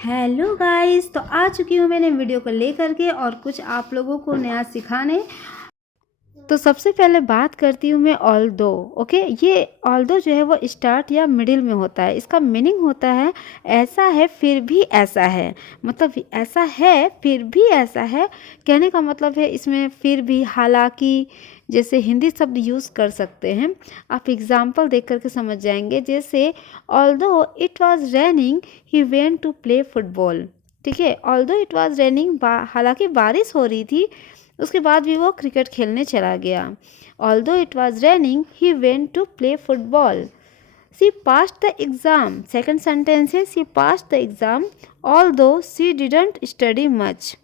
Hello guys, तो आ चुकी हूँ मैंने वीडियो को लेकर के और कुछ आप लोगों को नया सिखाने। तो सबसे पहले बात करती हूँ मैं ऑल्दो। ओके, ये ऑल्दो जो है वो स्टार्ट या मिडिल में होता है। इसका मीनिंग होता है ऐसा है फिर भी ऐसा है, मतलब ऐसा है फिर भी ऐसा है। कहने का मतलब है इसमें फिर भी, हालांकि जैसे हिंदी शब्द यूज़ कर सकते हैं। आप एग्जाम्पल देख करके समझ जाएंगे। जैसे although it was raining he went to play football. ठीक है, ऑल्दो इट वॉज रेनिंग, हालांकि बारिश हो रही थी, उसके बाद भी वो क्रिकेट खेलने चला गया। Although it was raining he went to play football. She pass the exam. Second sentence है she pass the exam although she didn't study much.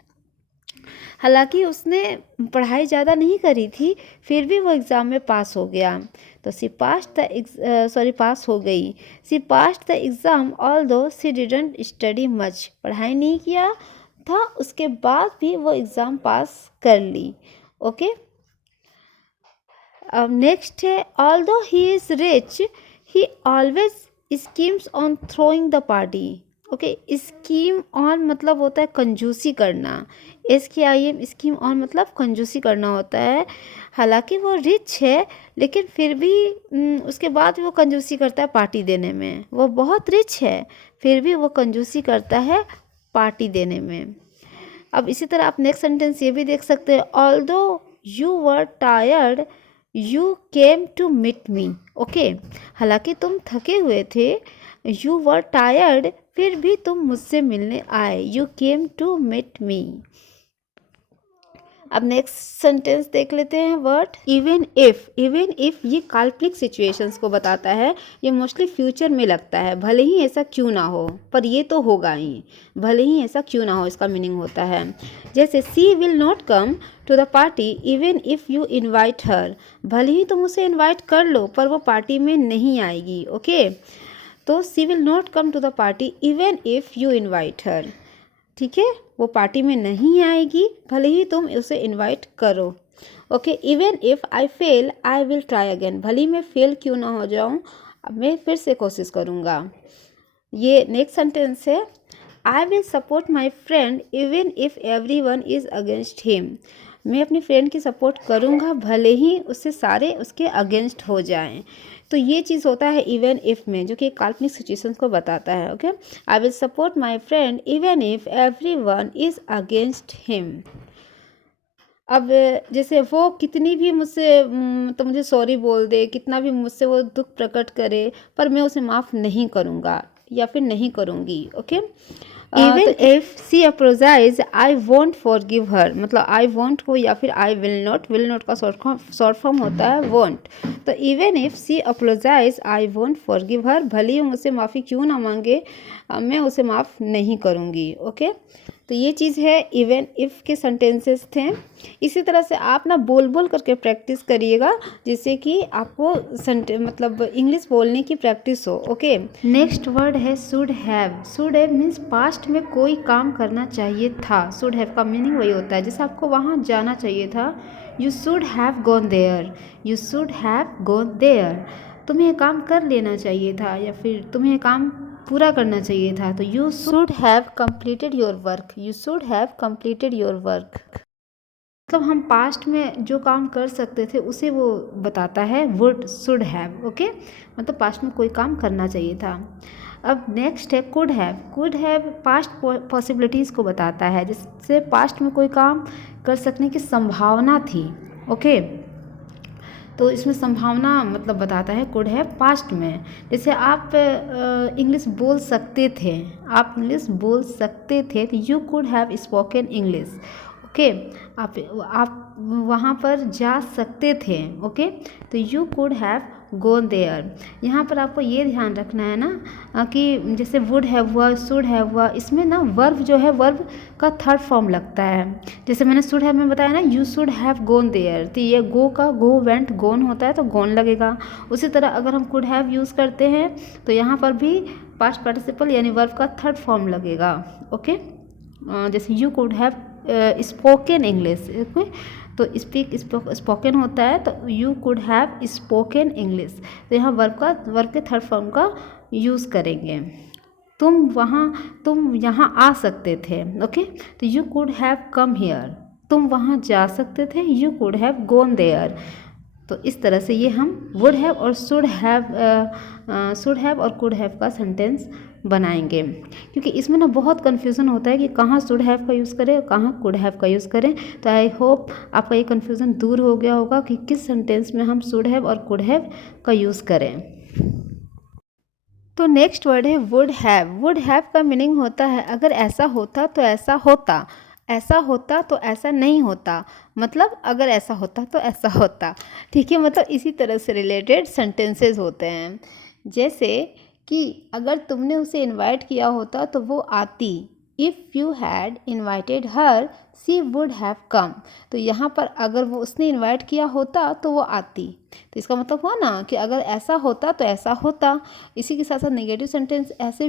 हालांकि उसने पढ़ाई ज़्यादा नहीं करी थी, फिर भी वो एग्ज़ाम में पास हो गया। तो सी पास द पास हो गई। She pass the exam although she didn't study much. पढ़ाई नहीं किया था, उसके बाद भी वो एग्ज़ाम पास कर ली। ओके, अब नेक्स्ट है although he is rich he always schemes on throwing the party. Okay, scheme on मतलब होता है कंजूसी करना। SKIM, स्कीम ऑन मतलब कंजूसी करना होता है। हालांकि वो रिच है, लेकिन फिर भी उसके बाद भी वो कंजूसी करता है पार्टी देने में। वो बहुत रिच है, फिर भी वो कंजूसी करता है पार्टी देने में। अब इसी तरह आप नेक्स्ट सेंटेंस ये भी देख सकते हैं, although you were tired you came to meet me. Okay, हालांकि तुम थके हुए थे, यू वर टायर्ड, फिर भी तुम मुझसे मिलने आए, you came to meet me. अब नेक्स्ट सेंटेंस देख लेते हैं, word even if. Even if ये काल्पनिक सिचुएशंस को बताता है। ये मोस्टली फ्यूचर में लगता है, भले ही ऐसा क्यों ना हो, पर ये तो होगा ही, भले ही ऐसा क्यों ना हो, इसका मीनिंग होता है। जैसे she will not come to the party even if you invite her. भले ही तुम उसे इन्वाइट कर लो, पर वो पार्टी में नहीं आएगी। ओके, तो she will not come to the party even if you invite her. ठीक है, वो पार्टी में नहीं आएगी, भले ही तुम उसे इनवाइट करो। Okay, even if I fail I will try again. भले ही मैं फेल क्यों ना हो जाऊँ, अब मैं फिर से कोशिश करूँगा। ये नेक्स्ट सेंटेंस है, I will support my friend even if every one is against him. मैं अपनी फ्रेंड की सपोर्ट करूँगा, भले ही उससे सारे उसके अगेंस्ट हो जाएं। तो ये चीज़ होता है इवन इफ़ में, जो कि काल्पनिक सिचुएशंस को बताता है। Okay, I will support my friend even if every one is against him. अब जैसे वो कितनी भी मुझसे तो मुझे सॉरी बोल दे, कितना भी मुझसे वो दुख प्रकट करे, पर मैं उसे माफ़ नहीं करूँगा या फिर नहीं करूँगी। Okay, even if she apologises I won't forgive her, मतलब आई वॉन्ट को या फिर आई विल नॉट का शॉर्ट फॉर्म होता है वॉन्ट। तो even if she apologises I won't forgive her, भले ही मुझसे माफ़ी क्यों ना मांगे, मैं उसे माफ़ नहीं करूँगी। ओके, तो ये चीज़ है, इवन इफ़ के सेंटेंसेस थे। इसी तरह से आप ना बोल बोल करके प्रैक्टिस करिएगा, जिससे कि आपको मतलब इंग्लिश बोलने की प्रैक्टिस हो। ओके, नेक्स्ट वर्ड है should have. Should have means past में कोई काम करना चाहिए था। शुड हैव का मीनिंग वही होता है, जैसे आपको वहाँ जाना चाहिए था, you should have gone there, you should have gone there. तुम्हें काम कर लेना चाहिए था, या फिर तुम्हें काम पूरा करना चाहिए था। तो you should have completed your work, you should have completed your work. मतलब हम पास्ट में जो काम कर सकते थे उसे वो बताता है, वुड शुड हैव। ओके, मतलब पास्ट में कोई काम करना चाहिए था। अब नेक्स्ट है could have. Could have past possibilities को बताता है, जिससे पास्ट में कोई काम कर सकने की संभावना थी। ओके, तो इसमें संभावना मतलब बताता है कुड हैव पास्ट में। जैसे आप इंग्लिश बोल सकते थे, आप इंग्लिश बोल सकते थे, तो you could have spoken English. Okay, आप वहाँ पर जा सकते थे। ओके, तो you could have gone there. यहाँ पर आपको ये ध्यान रखना है ना कि जैसे वुड हैव हुआ, शुड हैव हुआ, इसमें ना वर्ब जो है, वर्ब का थर्ड फॉर्म लगता है। जैसे मैंने शुड हैव में बताया ना, you should have gone there, तो ये गो का गो वेंट गोन होता है, तो गोन लगेगा। उसी तरह अगर हम कुड हैव यूज़ करते हैं, तो यहाँ पर भी पास्ट पार्टिसिपल यानी वर्ब का थर्ड फॉर्म लगेगा। ओके, जैसे you could have spoken English, तो स्पीक स्पोकन होता है, तो you could have spoken English. तो यहाँ वर्ब के थर्ड फॉर्म का यूज़ करेंगे। तुम यहाँ आ सकते थे। ओके, तो you could have come here, तुम वहाँ जा सकते थे, you could have gone there. तो इस तरह से ये हम वुड हैव और शुड हैव और कुड हैव का सेंटेंस बनाएंगे, क्योंकि इसमें ना बहुत कन्फ्यूज़न होता है कि कहाँ शुड हैव का यूज़ करें और कहाँ कुड हैव का यूज़ करें। तो आई होप आपका ये कन्फ्यूज़न दूर हो गया होगा कि किस सेंटेंस में हम शुड हैव और कुड हैव का यूज़ करें। तो नेक्स्ट वर्ड है वुड हैव। वुड हैव का मीनिंग होता है अगर ऐसा होता तो ऐसा होता, ऐसा होता तो ऐसा नहीं होता, मतलब अगर ऐसा होता तो ऐसा होता। ठीक है, मतलब इसी तरह से रिलेटेड सेंटेंसेस होते हैं। जैसे कि अगर तुमने उसे इनवाइट किया होता तो वो आती। If you had invited her she would have come. तो यहाँ पर अगर वो उसने इनवाइट किया होता तो वो आती। तो इसका मतलब हुआ ना कि अगर ऐसा होता तो ऐसा होता। इसी के साथ साथ नेगेटिव सेंटेंस ऐसे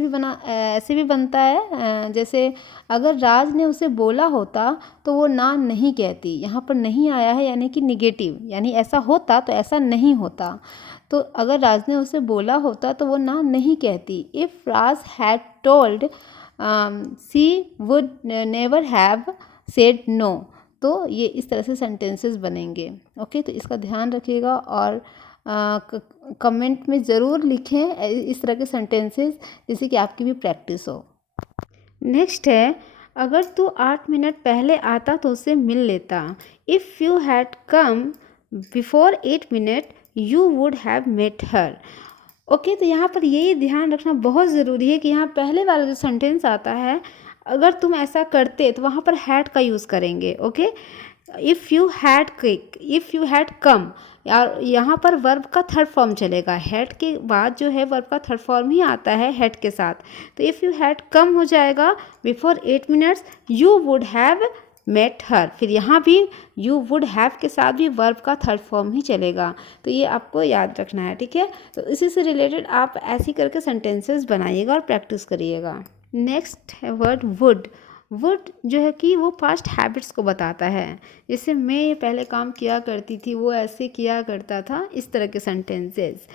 भी बनता है, जैसे अगर राज ने उसे बोला होता तो वो ना नहीं कहती। यहाँ पर नहीं आया है यानी कि निगेटिव, यानी ऐसा होता तो ऐसा नहीं होता। तो अगर राज ने उसे बोला होता तो वो ना नहीं कहती। If Raj had told she would never have said no. तो ये इस तरह से सेंटेंसेस बनेंगे। ओके, तो इसका ध्यान रखिएगा और कमेंट में ज़रूर लिखें इस तरह के सेंटेंसेस, जिससे कि आपकी भी प्रैक्टिस हो। नेक्स्ट है अगर तू 8 मिनट पहले आता तो उसे मिल लेता। If you had come before 8 minute you would have met her. Okay, तो यहाँ पर यही ध्यान रखना बहुत ज़रूरी है कि यहाँ पहले वाला जो सेंटेंस आता है, अगर तुम ऐसा करते तो वहाँ पर हैड का यूज़ करेंगे। ओके, इफ़ यू हैड कम, यार यहाँ पर वर्ब का थर्ड फॉर्म चलेगा। हैड के बाद जो है वर्ब का थर्ड फॉर्म ही आता है हैड के साथ। तो इफ़ यू हैड कम हो जाएगा before 8 minutes you would have met her. फिर यहाँ भी यू वुड हैव के साथ भी वर्ब का थर्ड फॉर्म ही चलेगा। तो ये आपको याद रखना है, ठीक है। तो इसी से रिलेटेड आप ऐसी करके सेंटेंसेस बनाइएगा और प्रैक्टिस करिएगा। नेक्स्ट है वर्ड वुड। वुड जो है कि वो पास्ट हैबिट्स को बताता है। जैसे मैं ये पहले काम किया करती थी, वो ऐसे किया करता था, इस तरह के सेंटेंसेस।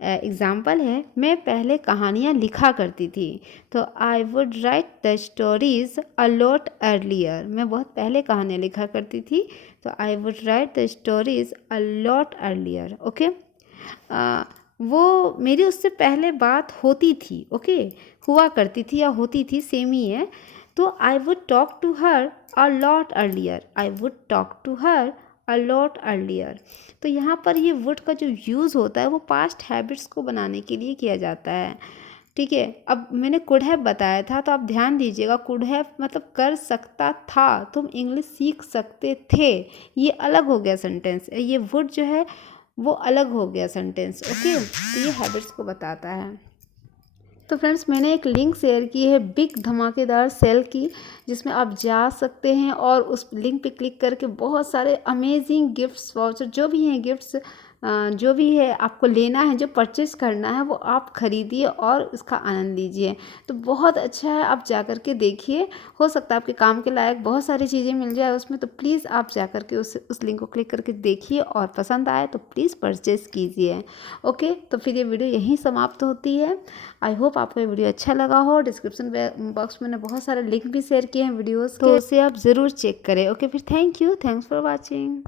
एग्ज़ाम्पल है मैं पहले कहानियाँ लिखा करती थी। तो I would write the stories a lot earlier. मैं बहुत पहले कहानियाँ लिखा करती थी, तो I would write the stories a lot earlier. Okay, वो मेरी उससे पहले बात होती थी। ओके, हुआ करती थी या होती थी, सेम ही है। तो I would talk to her a lot earlier. I would talk to her a lot earlier. तो यहाँ पर ये वुड का जो यूज़ होता है वो पास्ट हैबिट्स को बनाने के लिए किया जाता है, ठीक है। अब मैंने कुड हैव बताया था, तो आप ध्यान दीजिएगा, कुड हैव मतलब कर सकता था, तुम इंग्लिश सीख सकते थे, ये अलग हो गया सेंटेंस। ये वुड जो है वो अलग हो गया सेंटेंस। ओके, तो ये हैबिट्स को बताता है। तो फ्रेंड्स, मैंने एक लिंक शेयर की है बिग धमाकेदार सेल की, जिसमें आप जा सकते हैं और उस लिंक पे क्लिक करके बहुत सारे अमेजिंग गिफ्ट्स, वाउचर जो भी हैं गिफ्ट्स, जो भी है आपको लेना है, जो परचेज़ करना है वो आप ख़रीदिए और उसका आनंद लीजिए। तो बहुत अच्छा है, आप जा कर के देखिए, हो सकता है आपके काम के लायक बहुत सारी चीज़ें मिल जाए उसमें। तो प्लीज़ आप जा कर के उस लिंक को क्लिक करके देखिए और पसंद आए तो प्लीज़ परचेज़ कीजिए। ओके, तो फिर ये वीडियो यहीं समाप्त होती है। आई होप आपको ये वीडियो अच्छा लगा हो। डिस्क्रिप्शन बॉक्स में मैंने बहुत सारे लिंक भी शेयर किए हैं वीडियोज़ के, तो उसे आप ज़रूर चेक करें। ओके, फिर thank you, thanks for watching.